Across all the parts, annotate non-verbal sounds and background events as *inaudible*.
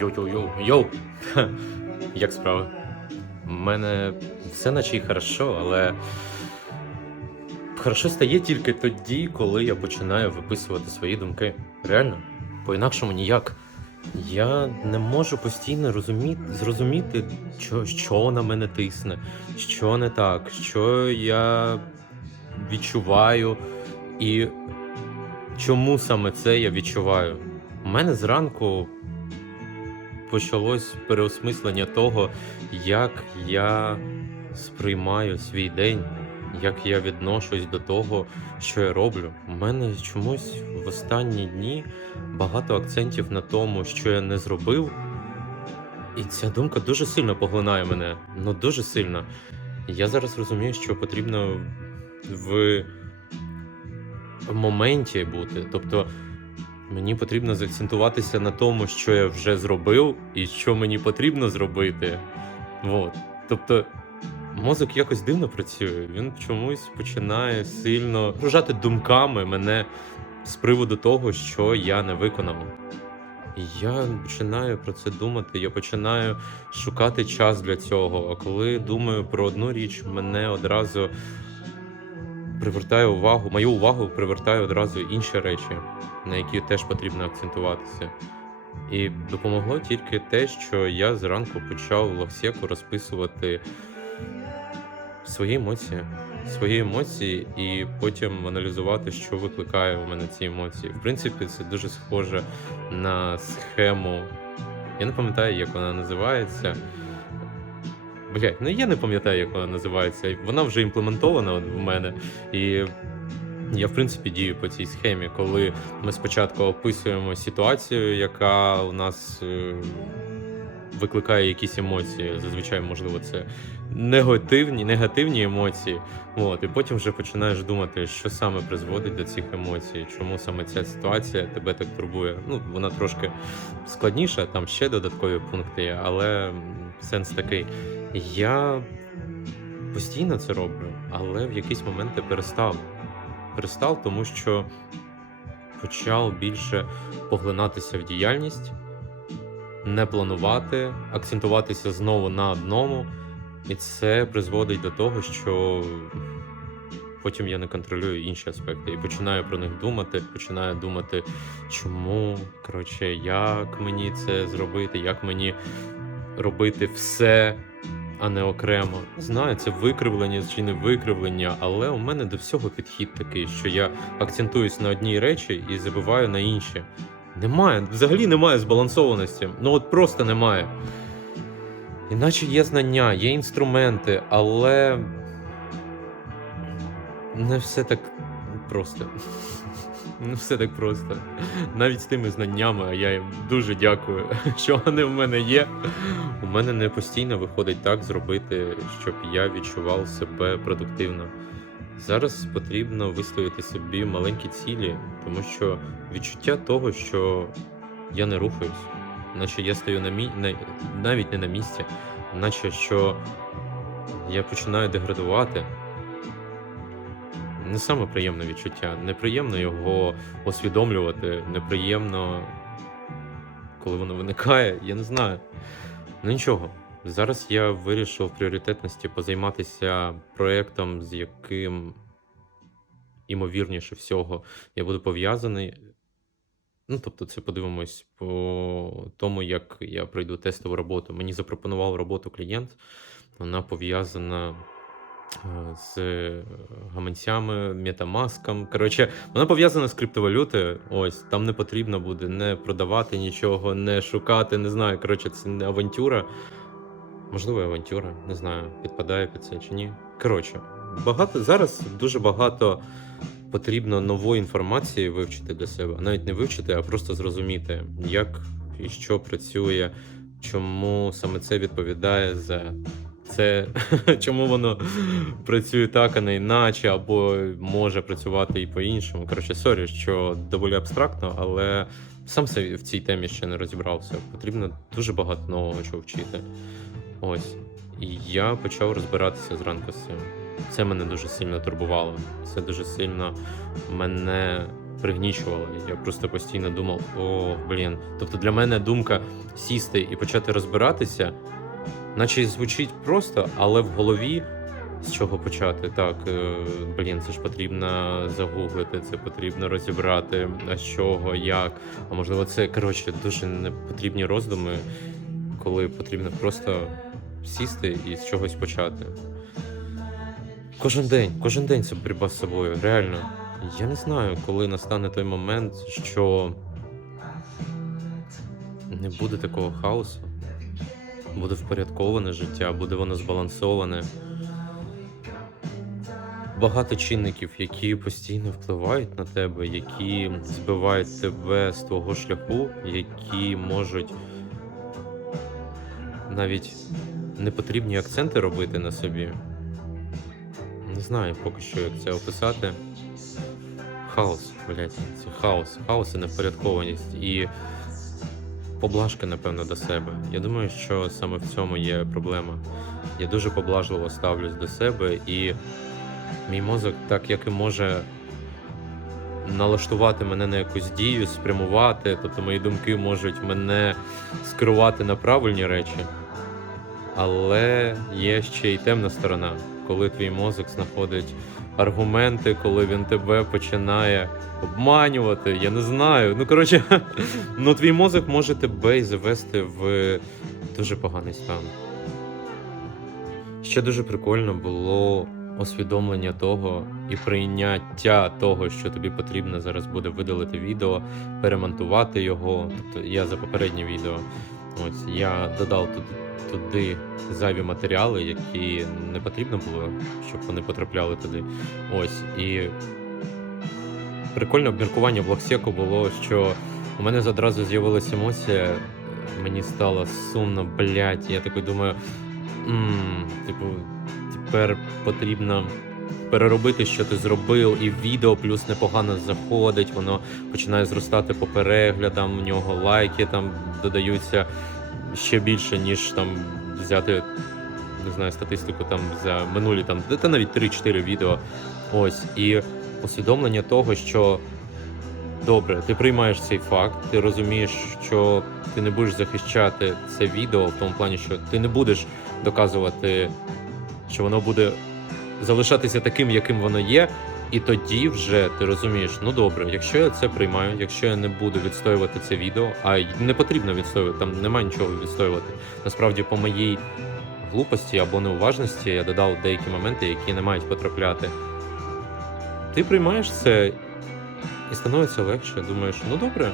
Йоу-йоу-йоу-йоу. *laughs* Як справи? У мене все наче й хорошо, але хорошо стає тільки тоді, коли я починаю виписувати свої думки. Реально, по-інакшому ніяк. Я не можу постійно розуміти, зрозуміти, що, що на мене тисне, що не так, що я відчуваю і чому саме це я відчуваю. У мене зранку почалось переосмислення того, як я сприймаю свій день, як я відношусь до того, що я роблю. У мене чомусь в останні дні багато акцентів на тому, що я не зробив. І ця думка дуже сильно поглинає мене. Ну дуже сильно. Я зараз розумію, що потрібно в моменті бути. Тобто мені потрібно заакцентуватися на тому, що я вже зробив, і що мені потрібно зробити. От. Тобто, мозок якось дивно працює. Він чомусь починає сильно гружати думками мене з приводу того, що я не виконав. Я починаю про це думати, я починаю шукати час для цього. А коли думаю про одну річ, мене одразу привертає увагу, мою увагу привертає одразу інші речі, на які теж потрібно акцентуватися. І допомогло тільки те, що я зранку почав лавсеку розписувати свої емоції, свої емоції, і потім аналізувати, що викликає у мене ці емоції. В принципі, це дуже схоже на схему. Я не пам'ятаю, як вона називається. Блять, ну я не пам'ятаю, як вона називається. Вона вже імплементована в мене. І я, в принципі, дію по цій схемі, коли ми спочатку описуємо ситуацію, яка у нас е, викликає якісь емоції. Зазвичай, можливо, це негативні, негативні емоції. От, і потім вже починаєш думати, що саме призводить до цих емоцій, чому саме ця ситуація тебе так турбує. Ну, вона трошки складніша, там ще додаткові пункти є, але сенс такий. Я постійно це роблю, але в якийсь момент я перестав. Перестав, тому що почав більше поглинатися в діяльність, не планувати, акцентуватися знову на одному. І це призводить до того, що потім я не контролюю інші аспекти і починаю про них думати, починаю думати, чому, коротше, як мені це зробити, як мені робити все, а не окремо. Знаю, це викривлення чи не викривлення, але у мене до всього підхід такий, що я акцентуюсь на одній речі і забиваю на інші. Немає, взагалі немає збалансованості. Ну от просто немає. Іначе є знання, є інструменти, але не все так просто. Не все так просто. Навіть з тими знаннями, а я їм дуже дякую, *laughs* що вони в мене є. У мене не постійно виходить так зробити, щоб я відчував себе продуктивно. Зараз потрібно виставити собі маленькі цілі, тому що відчуття того, що я не рухаюсь, наче я стою на мі... навіть не на місці, наче що я починаю деградувати. Не саме приємне відчуття. Неприємно його усвідомлювати, неприємно, коли воно виникає, я не знаю. Ну нічого. Зараз я вирішив в пріоритетності позайматися проєктом, з яким, імовірніше всього, я буду пов'язаний. Ну, тобто, це подивимось по тому, як я пройду тестову роботу. Мені запропонував роботу клієнт, вона пов'язана з гаманцями, метамаском. Коротше, вона пов'язана з криптовалютою. Ось там не потрібно буде не продавати нічого, не шукати, не знаю. Коротше, це не авантюра. Можливо, авантюра, не знаю, підпадає під це чи ні. Коротше, багато зараз дуже багато потрібно нової інформації вивчити для себе. Навіть не вивчити, а просто зрозуміти, як і що працює, чому саме це відповідає за це, *laughs* чому воно працює так, а не іначе, або може працювати і по-іншому. Коротше, сорі, що доволі абстрактно, але сам в цій темі ще не розібрався. Потрібно дуже багато нового чого вчити. Ось. І я почав розбиратися зранку з цим. Це мене дуже сильно турбувало. Це дуже сильно мене пригнічувало. Я просто постійно думав: о, блін. Тобто для мене думка сісти і почати розбиратися, наче звучить просто, але в голові. З чого почати? Так, е, блін, це ж потрібно загуглити, це потрібно розібрати, а з чого, як. А можливо, це коротше дуже непотрібні роздуми, коли потрібно просто сісти і з чогось почати. Кожен день, кожен день це боротьба з собою, реально. Я не знаю, коли настане той момент, що не буде такого хаосу, буде впорядковане життя, буде воно збалансоване. Багато чинників, які постійно впливають на тебе, які збивають тебе з твого шляху, які можуть навіть непотрібні акценти робити на собі. Не знаю поки що, як це описати. Хаос, блядь, це хаос, хаос і невпорядкованість. І поблажки, напевно, до себе. Я думаю, що саме в цьому є проблема. Я дуже поблажливо ставлюсь до себе, і мій мозок, так як і може налаштувати мене на якусь дію, спрямувати, тобто мої думки можуть мене скерувати на правильні речі. Але є ще й темна сторона, коли твій мозок знаходить аргументи, коли він тебе починає обманювати. Я не знаю. Ну коротше, *laughs* ну твій мозок може тебе і завести в дуже поганий стан. Ще дуже прикольно було усвідомлення того і прийняття того, що тобі потрібно зараз буде видалити відео, перемонтувати його. Тобто я за попереднє відео. Ось я додав туди, туди зайві матеріали, які не потрібно було, щоб вони потрапляли туди. Ось і прикольне обміркування в Локсеку було, що у мене одразу з'явилася емоція, мені стало сумно, блядь. Я такий думаю, м типу, тепер потрібно. Переробити, що ти зробив, і відео плюс непогано заходить, воно починає зростати по переглядам, у нього лайки там додаються ще більше, ніж там взяти, не знаю, статистику там за минулі там, та навіть 3-4 відео. Ось. І усвідомлення того, що добре, ти приймаєш цей факт, ти розумієш, що ти не будеш захищати це відео в тому плані, що ти не будеш доказувати, що воно буде залишатися таким, яким воно є. І тоді вже ти розумієш, ну добре, якщо я це приймаю, якщо я не буду відстоювати це відео, а не потрібно відстоювати, там немає нічого відстоювати. Насправді, по моїй глупості або неуважності я додав деякі моменти, які не мають потрапляти. Ти приймаєш це і становиться легше. Думаєш, ну добре,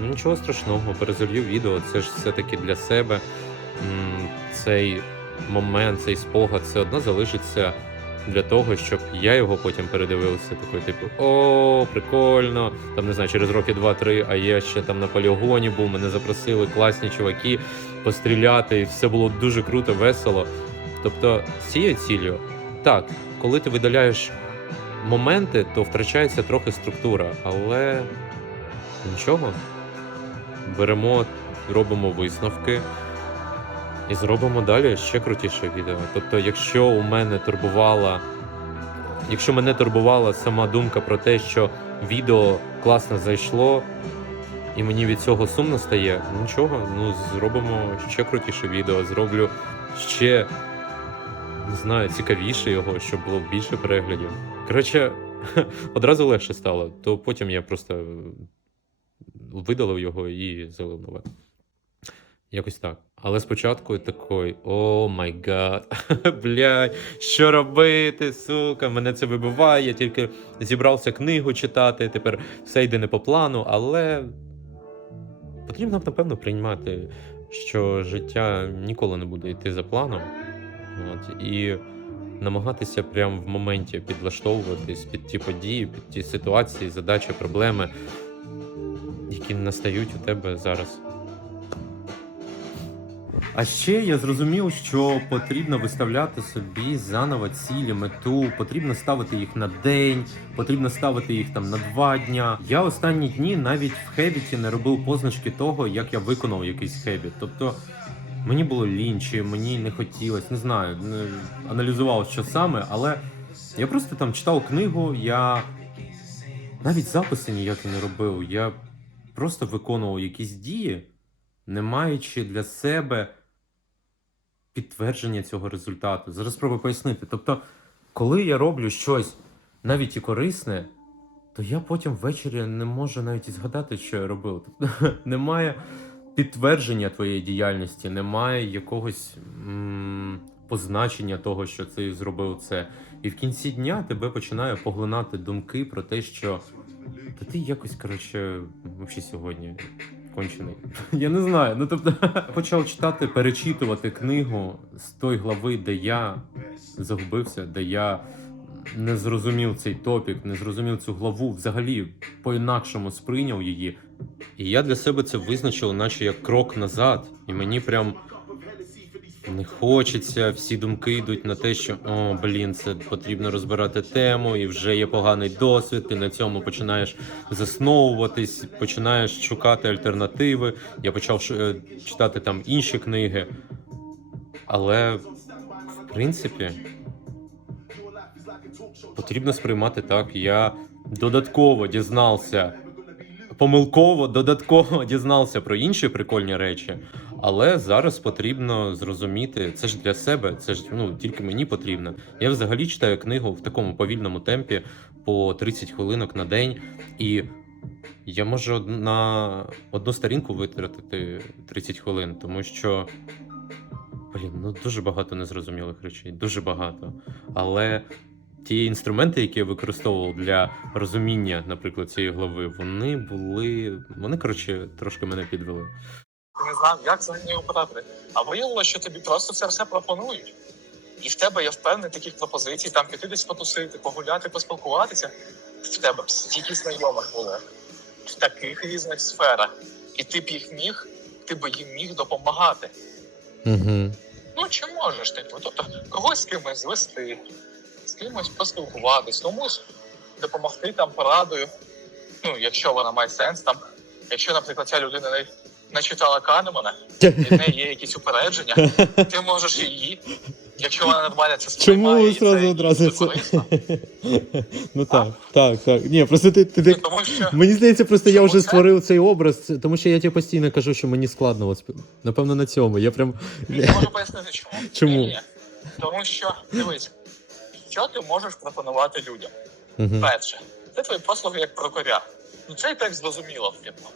ну нічого страшного, перезалью відео, це ж все-таки для себе. Цей момент, цей спогад все одно залишиться для того, щоб я його потім передивився, такий, типу, о, прикольно. Там не знаю, через роки 2-3, а я ще там на полігоні був, мене запросили класні чуваки постріляти, і все було дуже круто, весело. Тобто, з цією ціллю, так, коли ти видаляєш моменти, то втрачається трохи структура, але нічого. Беремо, робимо висновки. І зробимо далі ще крутіше відео. Тобто, якщо у мене турбувала, якщо мене турбувала сама думка про те, що відео класно зайшло, і мені від цього сумно стає, нічого, ну зробимо ще крутіше відео, зроблю ще не знаю, цікавіше його, щоб було більше переглядів. Коротше, *laughs* одразу легше стало, то потім я просто видалив його і залив нове. Якось так. Але спочатку такий, о май гад, *laughs* блядь, що робити, сука, мене це вибиває, я тільки зібрався книгу читати, тепер все йде не по плану, але потрібно, напевно, приймати, що життя ніколи не буде йти за планом. От, і намагатися прямо в моменті підлаштовуватись під ті події, під ті ситуації, задачі, проблеми, які настають у тебе зараз. А ще я зрозумів, що потрібно виставляти собі заново цілі, мету, потрібно ставити їх на день, потрібно ставити їх там на два дня. Я останні дні навіть в хебіті не робив позначки того, як я виконав якийсь хебіт. Тобто мені було лінь, мені не хотілося, не знаю, не аналізував, що саме, але я просто там читав книгу, я навіть записи ніякі не робив. Я просто виконував якісь дії, не маючи для себе підтвердження цього результату. Зараз спробую пояснити. Тобто, коли я роблю щось навіть і корисне, то я потім ввечері не можу навіть і згадати, що я робив. Тобто, *laughs* немає підтвердження твоєї діяльності, немає якогось м- позначення того, що ти зробив це. І в кінці дня тебе починає поглинати думки про те, що та ти якось, коротше, взагалі сьогодні кончений. *laughs* Я не знаю. Ну тобто *laughs* почав читати, перечитувати книгу з тої глави, де я загубився, де я не зрозумів цей топік, не зрозумів цю главу, взагалі по-інакшому сприйняв її. І я для себе це визначив, наче як крок назад. І мені прям не хочеться, всі думки йдуть на те, що о, блін, це потрібно розбирати тему, і вже є поганий досвід. Ти на цьому починаєш засновуватись, починаєш шукати альтернативи. Я почав е, читати там інші книги. Але в принципі потрібно сприймати так. Я додатково дізнався, помилково додатково *laughs* дізнався про інші прикольні речі. Але зараз потрібно зрозуміти, це ж для себе, це ж ну тільки мені потрібно. Я взагалі читаю книгу в такому повільному темпі по 30 хвилинок на день, і я можу на одну сторінку витратити 30 хвилин, тому що блін, ну дуже багато незрозумілих речей, дуже багато. Але ті інструменти, які я використовував для розуміння, наприклад, цієї глави, вони були. Вони коротше трошки мене підвели. Ти не знав, як за нею обрати. А виявилося, що тобі просто це все пропонують. І в тебе є впевнений таких пропозицій, там піти десь потусити, погуляти, поспілкуватися. В тебе стільки знайомих було в таких різних сферах. І ти б їх міг, ти б їм міг допомагати. Угу. Ну чи можеш ти? Тобто когось з кимось звести, з кимось поспілкуватись, комусь допомогти там порадою. Ну, якщо вона має сенс, там, якщо, наприклад, ця людина не, не читала Канемана, і в неї є якісь упередження, *laughs* ти можеш її, якщо вона нормально це сприймає, Чому і це одразу це? корисно. *laughs* Ну так, так, так. Ні, просто ти, ти Ну, тому що Мені здається, просто я Чому вже це? створив цей образ, тому що я тебе постійно кажу, що мені складно. От, сп- напевно, на цьому. Я прям. я можу пояснити, чому. *laughs* Чому? Ні-ні. Тому що дивись, що ти можеш пропонувати людям? Мгм. Перше, це твої послуги як прокуря. Ну це і так зрозуміло. типу.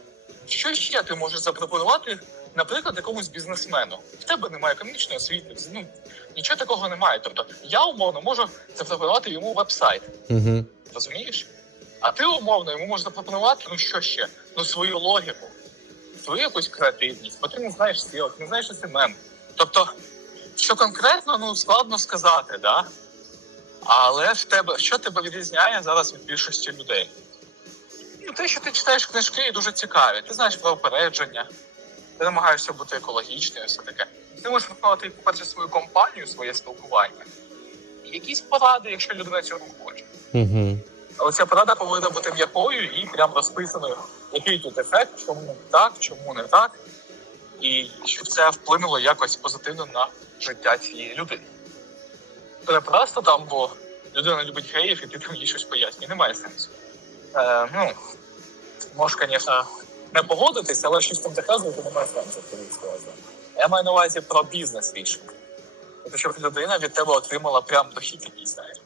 Що ще ти можеш запропонувати, наприклад, якомусь бізнесмену? В тебе немає економічної освіти, ну нічого такого немає. Тобто я умовно можу запропонувати йому веб-сайт, Мгм. розумієш? А ти умовно йому можеш запропонувати, ну що ще? Ну свою логіку, свою якусь креативність, бо ти не знаєш стіл, ти не знаєш СММ. Тобто, що конкретно, ну складно сказати, да? Але в тебе, що тебе відрізняє зараз від більшості людей? Ну, те, що ти читаєш книжки і дуже цікаві, ти знаєш про опередження, ти намагаєшся бути екологічною, все таке. Ти можеш пропонувати, по-перше, свою компанію, своє спілкування, і якісь поради, якщо людина цього хоче. Мгм. Але ця порада повинна бути м'якою і прям розписаною, який тут ефект, чому так, чому не так, і щоб це вплинуло якось позитивно на життя цієї людини. Це не просто там, бо людина любить геїв, і ти там їй щось пояснює. Немає сенсу. Е, ну, можеш, звісно, не погодитись, але щось там доказувати немає сенсу, тобі сказати. Я маю на увазі про бізнес рішення. Тобто, щоб людина від тебе отримала прям дохід знаєш.